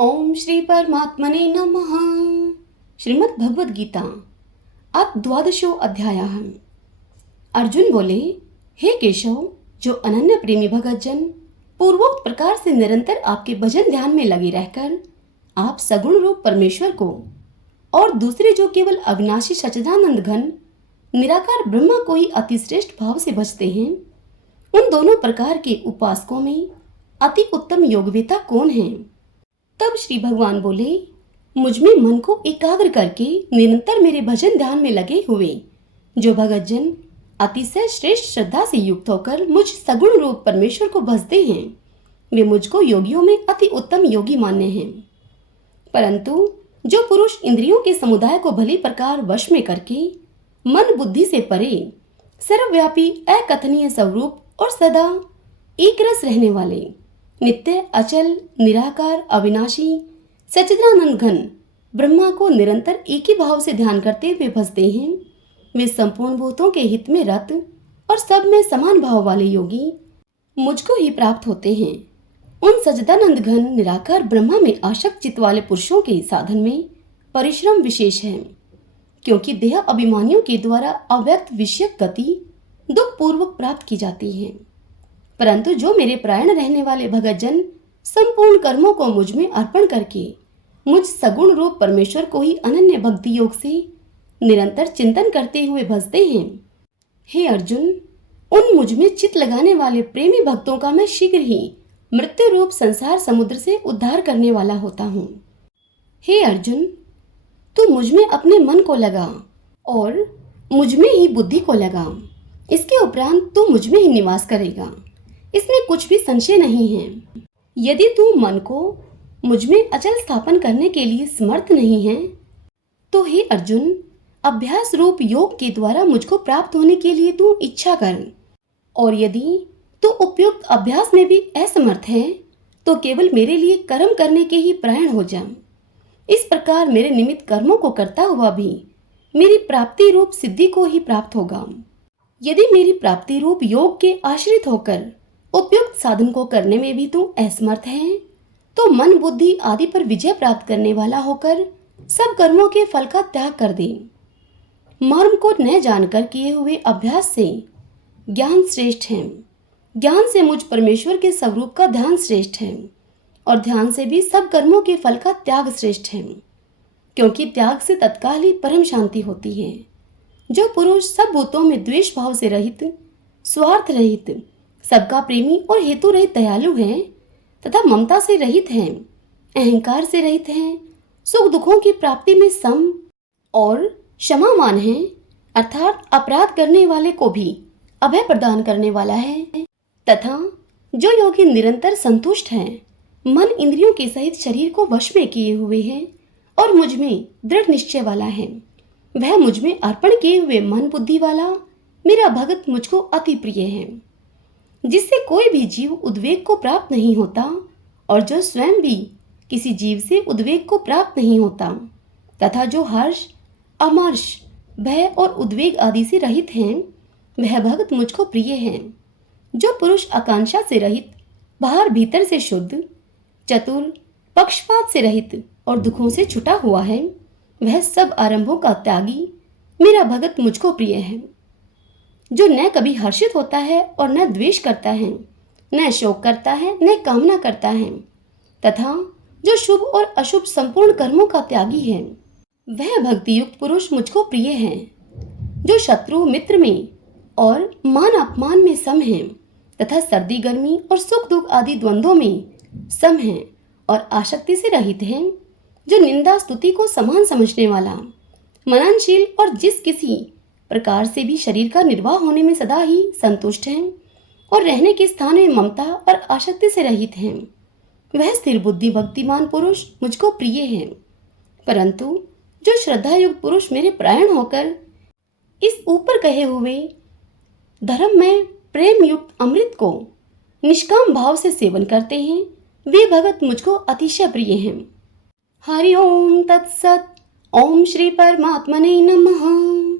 ओम श्री परमात्मने नमः। श्रीमद् भगवद गीता अथ द्वादशो अध्यायः। अर्जुन बोले, हे केशव, जो अनन्य प्रेमी भगतजन पूर्वोक्त प्रकार से निरंतर आपके भजन ध्यान में लगे रहकर आप सगुण रूप परमेश्वर को और दूसरे जो केवल अविनाशी सच्चिदानंद घन निराकार ब्रह्मा को ही अतिश्रेष्ठ भाव से भजते हैं, उन दोनों प्रकार के उपासकों में अति उत्तम योगवेता कौन है? तब श्री भगवान बोले, मुझ में मन को एकाग्र करके निरंतर मेरे भजन ध्यान में लगे हुए जो भगतजन अतिशय श्रेष्ठ श्रद्धा से युक्त होकर मुझ सगुण रूप परमेश्वर को भजते हैं, वे मुझको योगियों में अति उत्तम योगी मान्य हैं। परंतु जो पुरुष इंद्रियों के समुदाय को भली प्रकार वश में करके मन बुद्धि से परे सर्वव्यापी अकथनीय स्वरूप और सदा एक रस रहने वाले नित्य अचल निराकार अविनाशी सच्चिदानंद घन ब्रह्मा को निरंतर एक ही भाव से ध्यान करते हुए भजते हैं, वे संपूर्ण भूतों के हित में रत और सब में समान भाव वाले योगी मुझको ही प्राप्त होते हैं। उन सच्चिदानंद घन निराकार ब्रह्मा में आसक्त चित्त वाले पुरुषों के साधन में परिश्रम विशेष है, क्योंकि देह अभिमानियों के द्वारा अव्यक्त विषयक गति दुख पूर्वक प्राप्त की जाती है। परंतु जो मेरे प्राण रहने वाले भगतजन संपूर्ण कर्मों को मुझ में अर्पण करके मुझ सगुण रूप परमेश्वर को ही अनन्य भक्ति योग से निरंतर चिंतन करते हुए भजते हैं, हे अर्जुन, उन मुझ में चित्त लगाने वाले प्रेमी भक्तों का मैं शीघ्र ही मृत्यु रूप संसार समुद्र से उद्धार करने वाला होता हूँ। हे अर्जुन, तू मुझ में अपने मन को लगा और मुझ में ही बुद्धि को लगा, इसके उपरांत तू मुझ में ही निवास करेगा, इसमें कुछ भी संशय नहीं है। यदि तू मन को मुझ में अचल स्थापन करने के लिए समर्थ नहीं है तो हे अर्जुन, अभ्यास रूप योग के द्वारा मुझको प्राप्त होने के लिए तू इच्छा कर, और यदि तू उपयुक्त अभ्यास में भी असमर्थ है तो केवल मेरे लिए कर्म करने के ही प्रायण हो जा। इस प्रकार मेरे निमित्त कर्मों को करता हुआ भी मेरी प्राप्ति रूप सिद्धि को ही प्राप्त होगा। यदि मेरी प्राप्ति रूप योग के आश्रित होकर उपयुक्त साधन को करने में भी तू असमर्थ है तो मन बुद्धि आदि पर विजय प्राप्त करने वाला होकर सब कर्मों के फल का त्याग कर दे। मर्म को न जानकर किए हुए अभ्यास से ज्ञान श्रेष्ठ है, ज्ञान से मुझ परमेश्वर के स्वरूप का ध्यान श्रेष्ठ है, और ध्यान से भी सब कर्मों के फल का त्याग श्रेष्ठ है, क्योंकि त्याग से तत्काल ही परम शांति होती है। जो पुरुष सब भूतों में द्वेष भाव से रहित, स्वार्थ रहित, सबका प्रेमी और हेतु रहित दयालु हैं तथा ममता से रहित हैं, अहंकार से रहित हैं, सुख दुखों की प्राप्ति में सम और क्षमावान हैं, अर्थात अपराध करने वाले को भी अभय प्रदान करने वाला है, तथा जो योगी निरंतर संतुष्ट है, मन इंद्रियों के सहित शरीर को वश में किए हुए है और मुझ में दृढ़ निश्चय वाला है, वह मुझ में अर्पण किए हुए मन बुद्धि वाला मेरा भगत मुझको अति प्रिय है, जिससे कोई भी जीव उद्वेग को प्राप्त नहीं होता और जो स्वयं भी किसी जीव से उद्वेग को प्राप्त नहीं होता, तथा जो हर्ष अमर्ष भय और उद्वेग आदि से रहित हैं, वह भगत मुझको प्रिय है। जो पुरुष आकांक्षा से रहित, बाहर भीतर से शुद्ध, चतुर, पक्षपात से रहित और दुखों से छुटा हुआ है, वह सब आरंभों का त्यागी मेरा भगत मुझको प्रिय है। जो न कभी हर्षित होता है और न द्वेष करता है, न शोक करता है, न कामना करता है, तथा जो शुभ और अशुभ संपूर्ण कर्मों का त्यागी है, वह भक्ति युक्त पुरुष मुझको प्रिय है। जो शत्रु मित्र में और मान अपमान में सम है, तथा सर्दी गर्मी और सुख दुख आदि द्वंद्वों में सम है और आसक्ति से रहित है, जो निंदा स्तुति को समान समझने वाला, मननशील और जिस किसी प्रकार से भी शरीर का निर्वाह होने में सदा ही संतुष्ट हैं और रहने के स्थान में ममता और आसक्ति से रहित हैं, वह स्थिर बुद्धि भक्तिमान पुरुष मुझको प्रिय है। परंतु जो श्रद्धा युक्त पुरुष मेरे प्रायण होकर इस ऊपर कहे हुए धर्म में प्रेम युक्त अमृत को निष्काम भाव से सेवन करते हैं, वे भगत मुझको अतिशय प्रिय हैं। हरि ओम तत्सत। ओम श्री परमात्मने नमः।